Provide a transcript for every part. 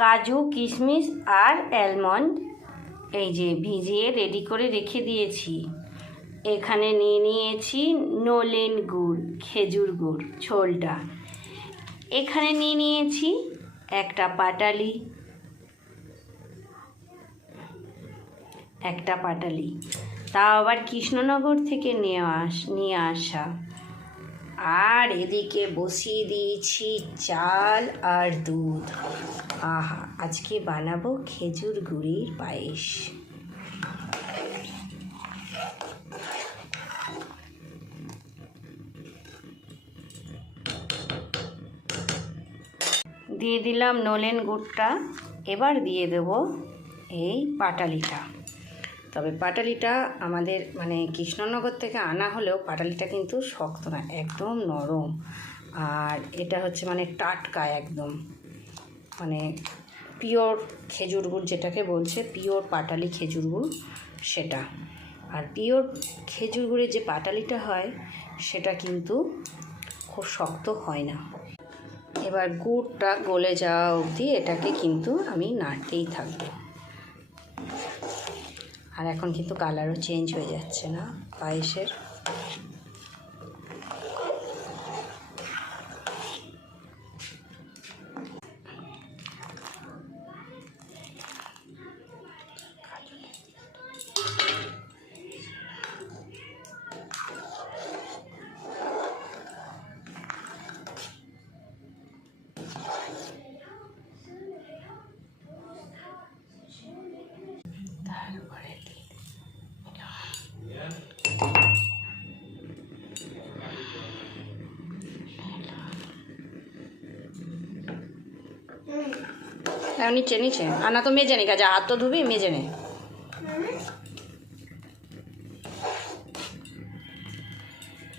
কাজু কিশমিশ আর অ্যালমন্ড এই যে ভিজিয়ে রেডি করে রেখে দিয়েছি। এখানে নিয়ে নিয়েছি নলেন গুড়, খেজুর গুড় ছোলটা। এখানে নিয়ে নিয়েছি একটা পাটালি, তাও আবার কৃষ্ণনগর থেকে নিয়ে আসা। আর এদিকে বসিয়ে দিয়েছি চাল আর দুধ। আহা, আজকে বানাবো খেজুর গুড়ের পায়েস। দিয়ে দিলাম নলেন গুড়টা, এবার দিয়ে দেব এই পাটালিটা। তবে পাটালিটা আমাদের মানে কৃষ্ণনগর থেকে আনা হলেও পাটালিটা কিন্তু শক্ত না, একদম নরম। আর এটা হচ্ছে মানে টাটকা একদম, মানে পিওর খেজুর গুড় যেটাকে বলছে, পিওর পাটালি খেজুর গুড় সেটা। আর পিওর খেজুর গুড়ের যে পাটালিটা হয় সেটা কিন্তু খুব শক্ত হয় না। এবার গুড়টা গলে যাওয়া অবধি এটাকে কিন্তু আমি নাড়তেই থাকবো। আর এখন কিন্তু কালারও চেঞ্জ হয়ে যাচ্ছে না পায়েসের। নিচে নিচে আনা তো মেজে নে, কাজে হাত তো ধুবি, মেজে নে।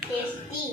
টেস্টি।